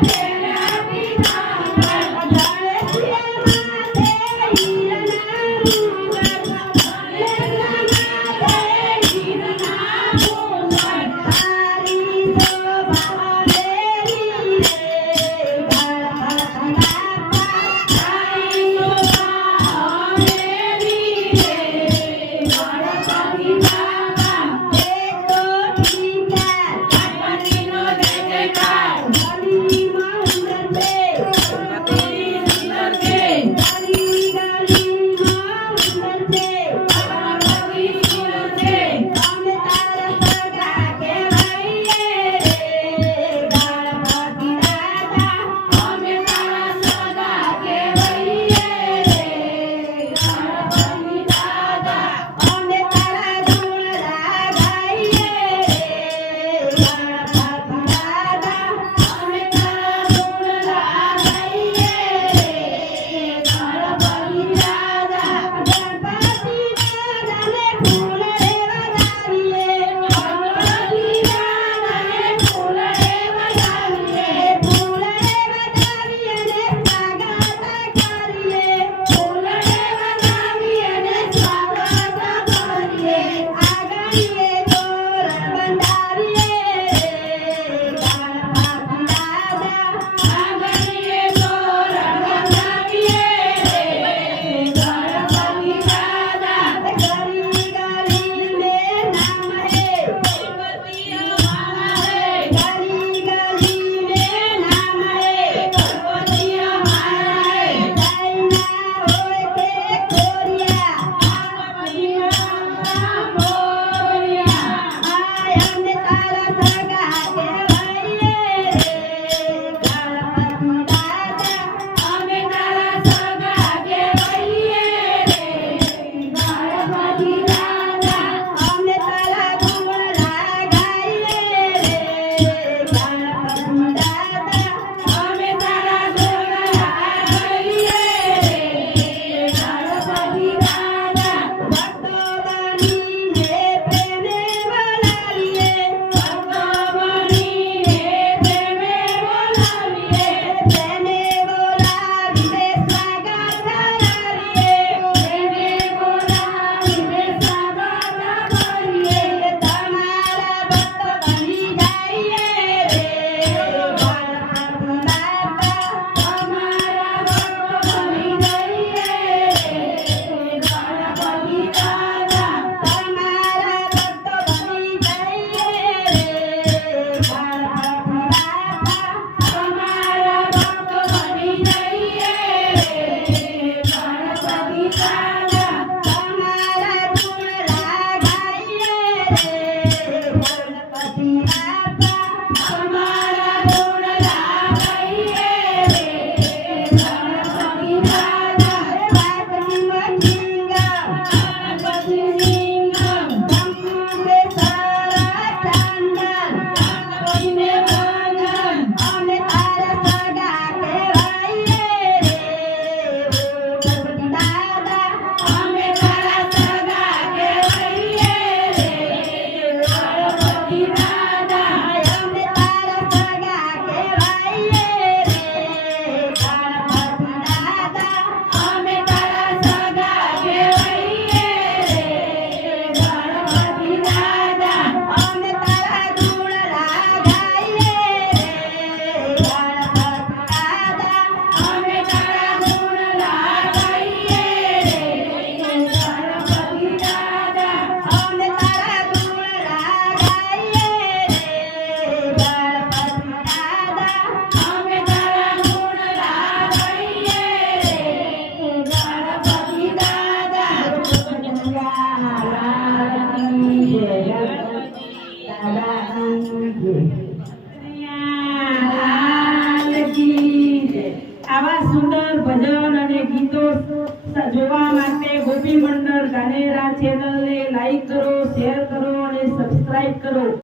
Thank you. Bye. bad. જોવા માટે ગોપી મંડળ ધાનેરા ચેનલને લાઈક કરો શેર કરો અને સબસ્ક્રાઇબ કરો